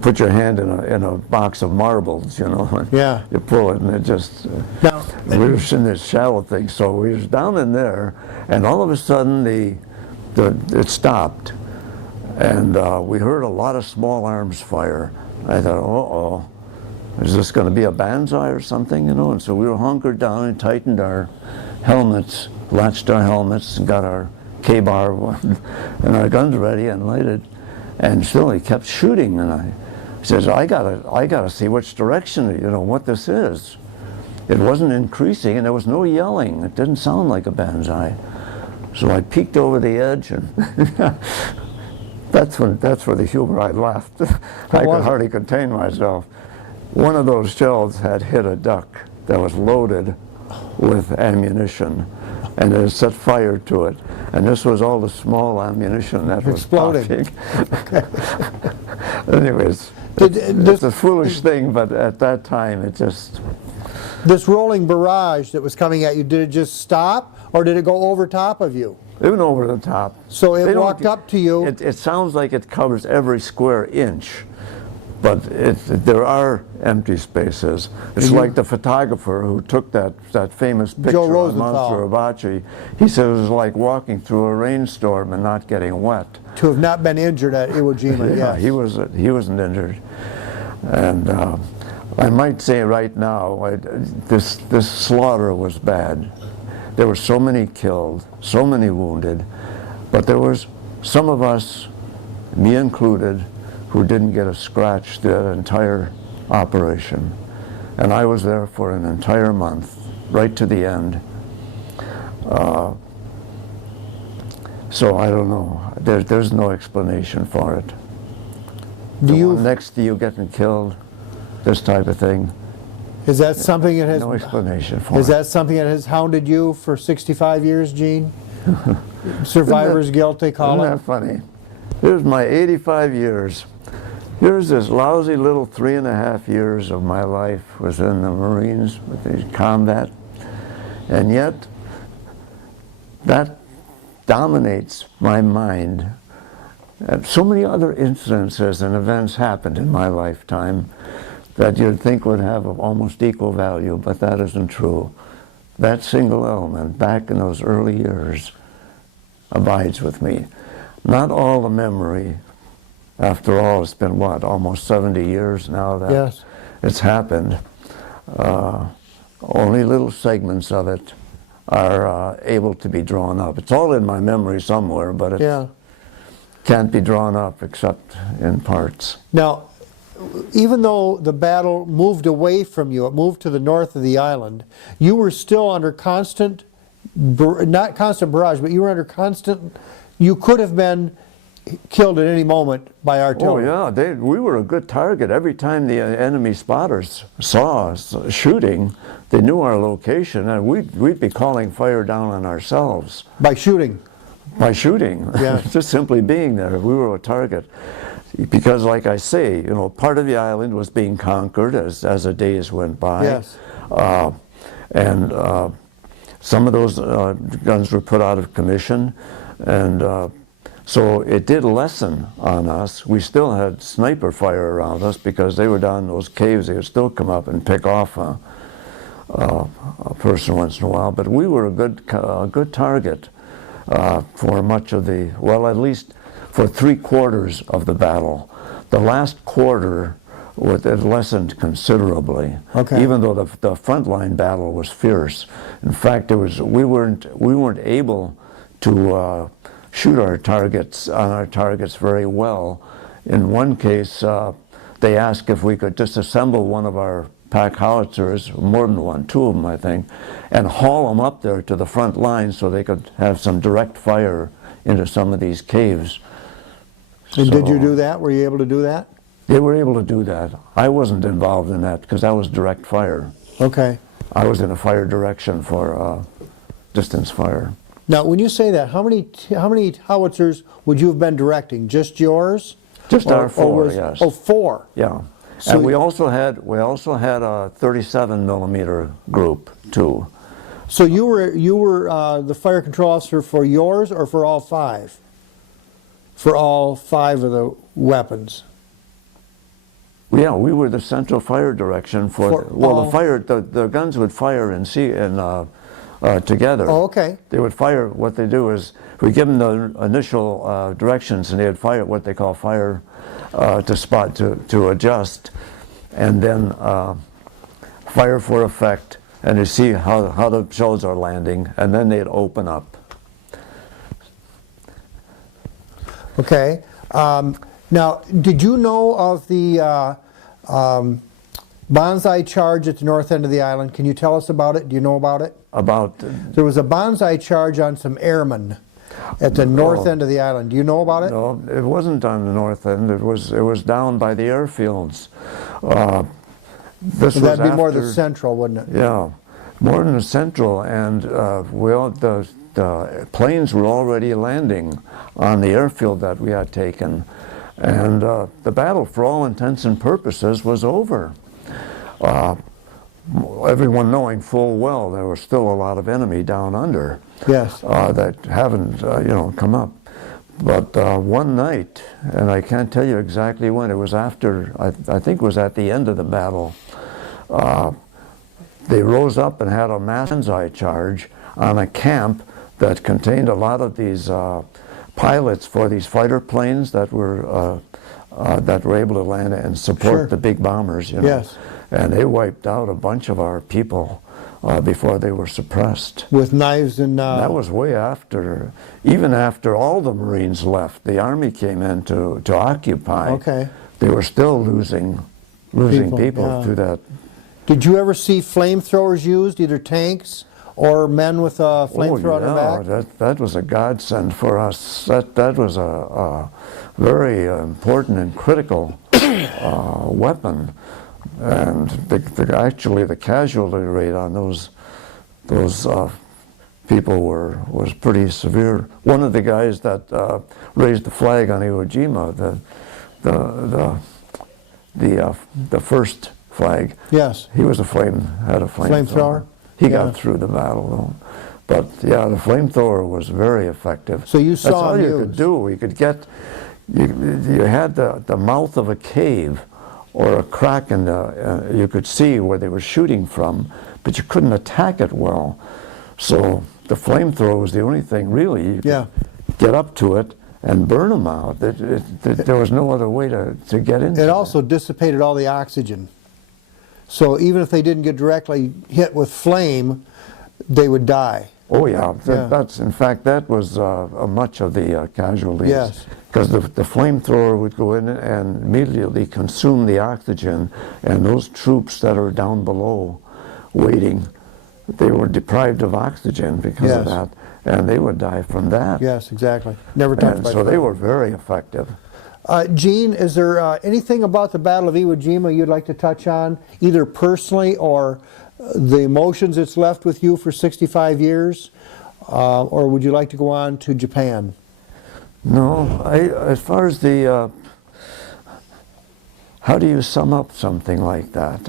put your hand in a box of marbles, and yeah. You pull it, and it just. Now, we were in this shallow thing, so we was down in there, and all of a sudden it stopped, and we heard a lot of small arms fire. I thought, uh-oh, is this going to be a banzai or something, And so we were hunkered down and tightened our helmets, latched our helmets, and got our K-bar and our guns ready and lighted, and still he kept shooting, and I says, I gotta see which direction, what this is. It wasn't increasing, and there was no yelling. It didn't sound like a banzai. So I peeked over the edge, and that's where the humor, I laughed. I could hardly contain myself. One of those shells had hit a duck that was loaded with ammunition. and it set fire to it. And this was all the small ammunition that was exploding. Anyways, it's a foolish thing, but at that time it just... This rolling barrage that was coming at you, did it just stop, or did it go over top of you? It went over the top. So it walked up to you. It sounds like it covers every square inch, but there are empty spaces. It's like the photographer who took that famous picture of Monster Abachi. He said it was like walking through a rainstorm and not getting wet. To have not been injured at Iwo Jima, yeah, yes. he wasn't injured. And I might say right now, this slaughter was bad. There were so many killed, so many wounded, but there was some of us, me included, who didn't get a scratch the entire operation. And I was there for an entire month, right to the end. So I don't know. There's no explanation for it. The one next to you getting killed, this type of thing. Is that something that has... No explanation for it. Is that something that has hounded you for 65 years, Gene? Survivor's guilt, they call it? Isn't that funny? Here's my 85 years. Here's this lousy little 3.5 years of my life was in the Marines with the combat. And yet, that dominates my mind. And so many other incidences and events happened in my lifetime that you'd think would have almost equal value, but that isn't true. That single element back in those early years abides with me. Not all the memory. After all, it's been what, almost 70 years now that it's happened. Only little segments of it are able to be drawn up. It's all in my memory somewhere, but it can't be drawn up except in parts. Now, even though the battle moved away from you, it moved to the north of the island, you were still under constant, not constant barrage, but you were under constant, you could have been killed at any moment by artillery. Oh yeah, we were a good target. Every time the enemy spotters saw us shooting, they knew our location, and we'd be calling fire down on ourselves. By shooting? By shooting, just simply being there. We were a target. Because like I say, you know, part of the island was being conquered as the days went by. Yes. And some of those guns were put out of commission, and so it did lessen on us. We still had sniper fire around us because they were down in those caves. They would still come up and pick off a person once in a while. But we were a good target for much of the, well, at least for 3/4 of the battle. The last quarter, it lessened considerably. Okay. Even though the frontline battle was fierce. In fact, we weren't able to shoot on our targets very well. In one case, they asked if we could disassemble one of our pack howitzers, more than one, 2 of them I think, and haul them up there to the front line so they could have some direct fire into some of these caves. And did you do that? Were you able to do that? They were able to do that. I wasn't involved in that because that was direct fire. Okay. I was in a fire direction for distance fire. Now, when you say that, how many howitzers would you have been directing? Just yours? Just our 4, yes. Oh, 4. Yeah. So and we also had a 37 millimeter group too. So you were the fire control officer for yours or for all 5? For all 5 of the weapons. Yeah, we were the central fire direction for the guns would fire together. Oh, okay. They would fire. What they do is we give them the initial directions, and they would fire what they call fire to spot to adjust, and then fire for effect, and to see how the shells are landing, and then they'd open up. Okay. Now, did you know of the bonsai charge at the north end of the island? Can you tell us about it? Do you know about it? There was a bonsai charge on some airmen at the north end of the island. Do you know about it? No, it wasn't on the north end. It was down by the airfields. That'd be more the central, wouldn't it? Yeah. more in the central, and the planes were already landing on the airfield that we had taken, and the battle, for all intents and purposes, was over. Everyone knowing full well there was still a lot of enemy down under. Yes. That haven't, come up. But one night, and I can't tell you exactly when, it was after, I think it was at the end of the battle, they rose up and had a mass charge on a camp that contained a lot of these pilots for these fighter planes that were able to land and support Sure. the big bombers, Yes. And they wiped out a bunch of our people before they were suppressed. With knives and... That was way after, even after all the Marines left. The Army came in to occupy. Okay. They were still losing people yeah. through that. Did you ever see flamethrowers used, either tanks or men with a flamethrower on their back? That was a godsend for us. That was a very important and critical weapon. And actually the casualty rate on those people was pretty severe. One of the guys that raised the flag on Iwo Jima, the first flag. Yes. He was had a flamethrower. He got through the battle though. But yeah, the flamethrower was very effective. So you saw That's all you news. could do. You could get, you had the mouth of a cave or a crack in the, you could see where they were shooting from, but you couldn't attack it well. So the flamethrower was the only thing really you could get up to it and burn them out. There was no other way to get into it. It also dissipated all the oxygen. So even if they didn't get directly hit with flame, they would die. Oh yeah, that's in fact that was much of the casualties. Yes. Because the flamethrower would go in and immediately consume the oxygen, and those troops that are down below waiting, they were deprived of oxygen because of that, and they would die from that. Yes, exactly. Never touched by so they flame. were very effective. Gene, is there anything about the Battle of Iwo Jima you'd like to touch on, either personally or the emotions it's left with you for 65 years, or would you like to go on to Japan? No, as far as the, how do you sum up something like that?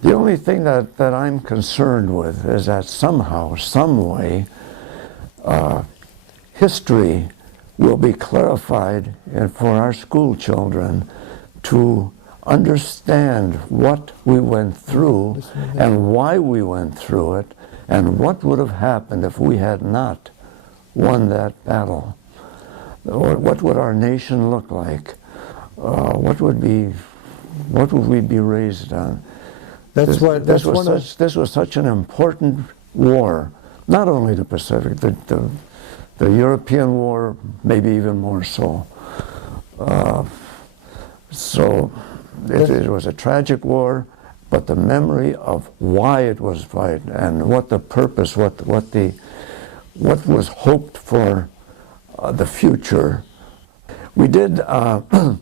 The only thing that I'm concerned with is that somehow, some way, history will be clarified and for our school children to understand what we went through and why we went through it and what would have happened if we had not won that battle. Or what would our nation look like? What would we be raised on? This was such an important war, not only the Pacific, the European War, maybe even more so. So it was a tragic war, but the memory of why it was fight and what the purpose, what was hoped for the future. We did then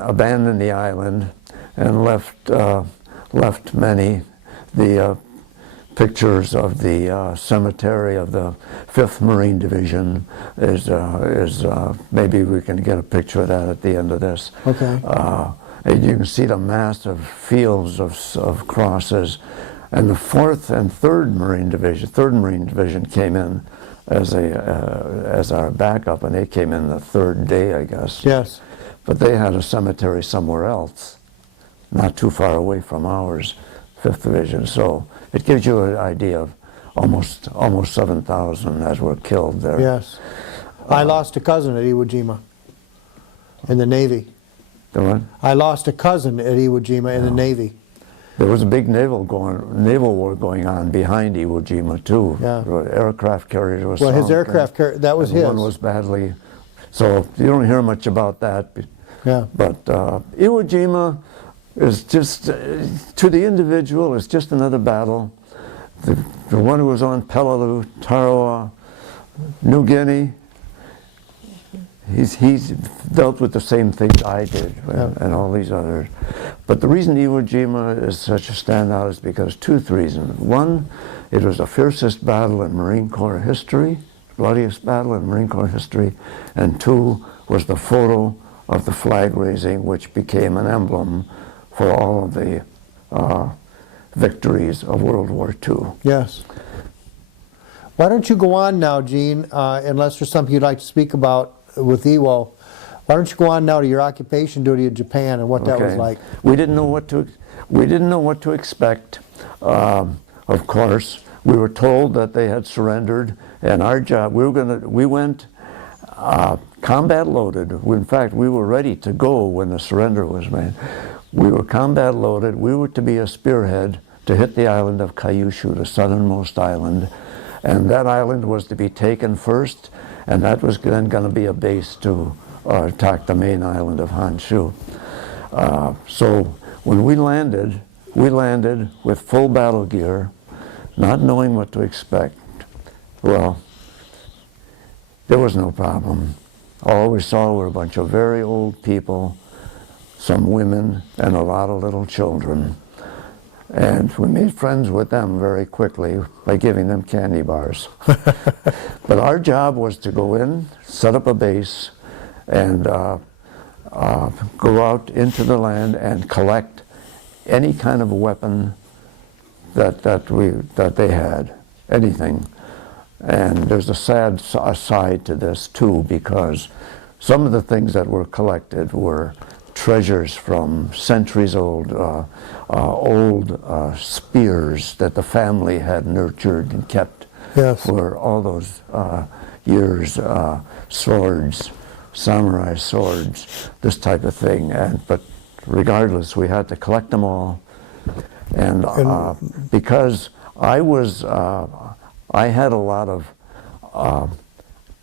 abandon the island and left many. The pictures of the cemetery of the 5th Marine Division is maybe we can get a picture of that at the end of this. Okay. And you can see the massive fields of crosses, and the 4th and 3rd Marine Division. 3rd Marine Division came in as our backup, and they came in the 3rd day, I guess. Yes. But they had a cemetery somewhere else, not too far away from ours, 5th Division. So it gives you an idea of almost 7,000 that were killed there. Yes. I lost a cousin at Iwo Jima in the Navy. The what? I lost a cousin at Iwo Jima in the Navy. There was a big naval war going on behind Iwo Jima too. Yeah. Aircraft carriers was Well, his sunk, aircraft carrier, that was his. One was badly, so you don't hear much about that. Yeah. But Iwo Jima is just, to the individual, it's just another battle. The one who was on Peleliu, Tarawa, New Guinea, he's dealt with the same things I did, and all these others. But the reason Iwo Jima is such a standout is because two reasons. One, it was the fiercest battle in Marine Corps history, bloodiest battle in Marine Corps history, and two was the photo of the flag raising, which became an emblem for all of the victories of World War II. Yes. Why don't you go on now, Gene, unless there's something you'd like to speak about with Iwo. Why don't you go on now to your occupation duty in Japan and what that was like? We didn't know what to expect. Of course, we were told that they had surrendered, and our job, we went combat loaded. In fact, we were ready to go when the surrender was made. We were combat loaded. We were to be a spearhead to hit the island of Kyushu, the southernmost island, and that island was to be taken first, and that was then going to be a base to attack the main island of Honshu. So when we landed with full battle gear, not knowing what to expect. Well, there was no problem. All we saw were a bunch of very old people, some women, and a lot of little children. And we made friends with them very quickly by giving them candy bars. But our job was to go in, set up a base, and go out into the land and collect any kind of weapon that they had, anything. And there's a sad side to this too, because some of the things that were collected were treasures from centuries old, spears that the family had nurtured and kept for all those years, swords, samurai swords, this type of thing. But regardless, we had to collect them all. And because I had a lot of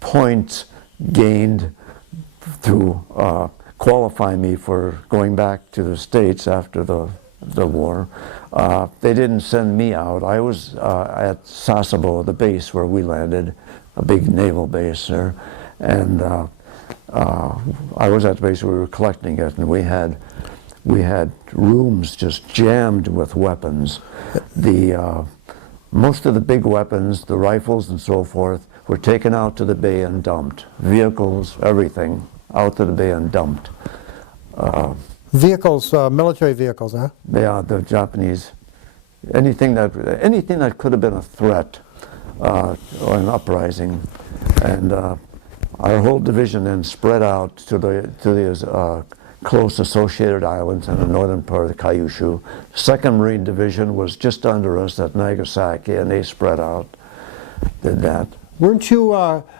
points gained to qualify me for going back to the States after the war. They didn't send me out. I was at Sasebo, the base where we landed, a big naval base there, and I was at the base where we were collecting it, and we had rooms just jammed with weapons. Most of the big weapons, the rifles and so forth, were taken out to the bay and dumped. Vehicles, everything, out to the bay and dumped. Vehicles, military vehicles, huh? Yeah, the Japanese, anything that could have been a threat or an uprising. And our whole division then spread out to these close associated islands in the northern part of the Kyushu. The 2nd Marine Division was just under us at Nagasaki, and they spread out, did that. Weren't you,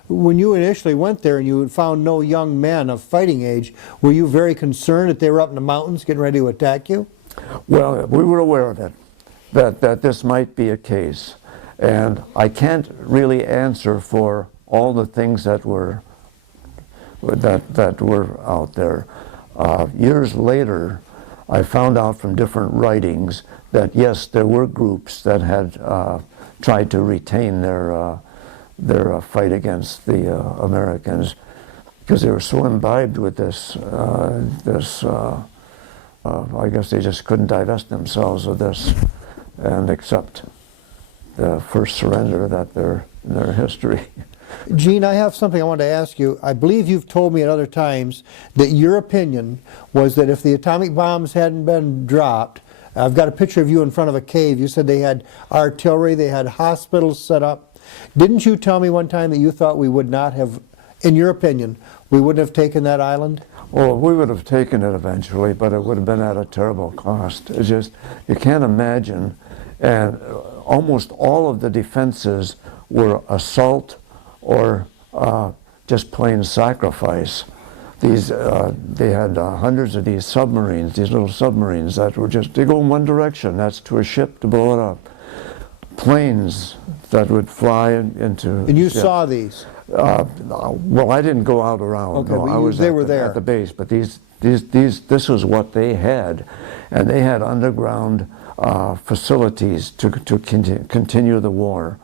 when you initially went there and you found no young men of fighting age, were you very concerned that they were up in the mountains getting ready to attack you? Well, we were aware of it, that this might be a case. And I can't really answer for all the things that were out there. Years later, I found out from different writings that yes, there were groups that had tried to retain their fight against the Americans, because they were so imbibed with this. I guess they just couldn't divest themselves of this and accept the first surrender in their history. Gene, I have something I want to ask you. I believe you've told me at other times that your opinion was that if the atomic bombs hadn't been dropped, I've got a picture of you in front of a cave. You said they had artillery, they had hospitals set up. Didn't you tell me one time that you thought we would not have, in your opinion, we wouldn't have taken that island? Well, we would have taken it eventually, but it would have been at a terrible cost. It's just, you can't imagine. And almost all of the defenses were assault or just plain sacrifice. They had hundreds of these submarines, these little submarines that were just, they go in one direction, that's to a ship to blow it up. Planes that would fly into... And you saw these? Well, I didn't go out around. Okay, no, but I was they were there at the base, but this was what they had. And they had underground facilities to continue the war.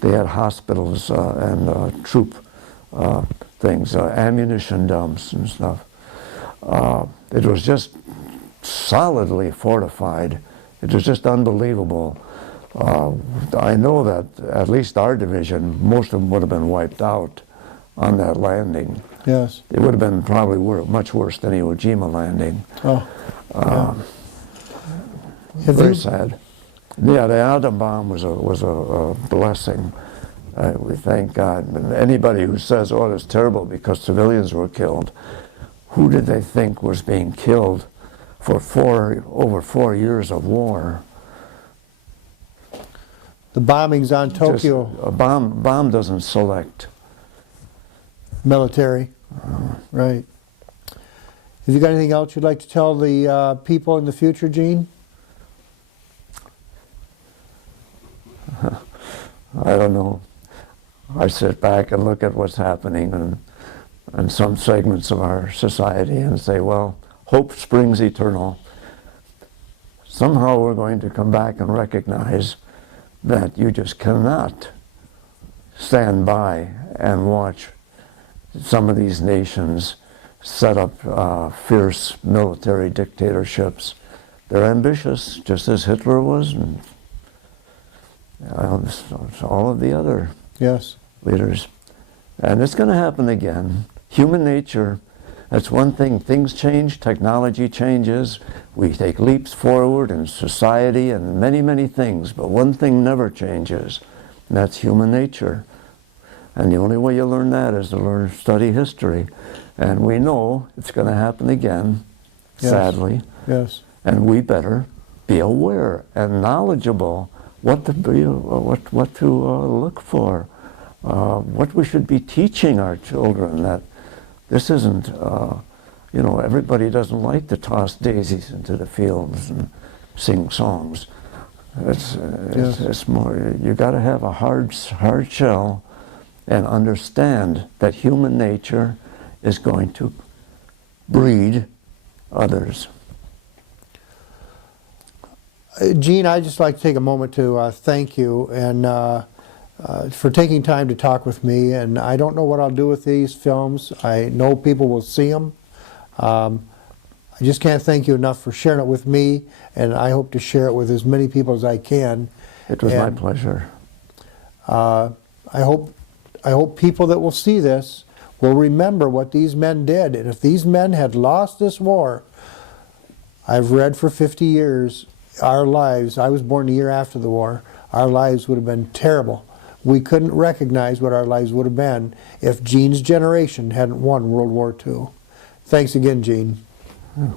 They had hospitals and troop things, ammunition dumps and stuff. It was just solidly fortified. It was just unbelievable. I know that at least our division, most of them would have been wiped out on that landing. Yes. It would have been probably much worse than Iwo Jima landing. Oh. Yeah. Very sad. Yeah, the atom bomb was a blessing. We thank God. And anybody who says, "Oh, it's terrible because civilians were killed," who did they think was being killed for over 4 years of war? The bombings on Tokyo. Just a bomb doesn't select. Military. Right. Have you got anything else you'd like to tell the people in the future, Gene? I don't know. I sit back and look at what's happening in some segments of our society and say, well, hope springs eternal. Somehow we're going to come back and recognize that you just cannot stand by and watch some of these nations set up fierce military dictatorships. They're ambitious, just as Hitler was, and all of the other leaders. And it's going to happen again. Human nature, that's one thing. Things change, technology changes, we take leaps forward in society and many, many things, but one thing never changes, and that's human nature. And the only way you learn that is to study history. And we know it's going to happen again, sadly. Yes. And we better be aware and knowledgeable what to look for, what we should be teaching our children. That this isn't, everybody doesn't like to toss daisies into the fields and sing songs. It's more. You got to have a hard shell and understand that human nature is going to breed others. Gene, I'd just like to take a moment to thank you and for taking time to talk with me. And I don't know what I'll do with these films. I know people will see them. I just can't thank you enough for sharing it with me, and I hope to share it with as many people as I can. It was my pleasure. I hope people that will see this will remember what these men did. And if these men had lost this war, I've read for 50 years, our lives, I was born a year after the war, our lives would have been terrible. We couldn't recognize what our lives would have been if Gene's generation hadn't won World War II. Thanks again, Gene. Yeah.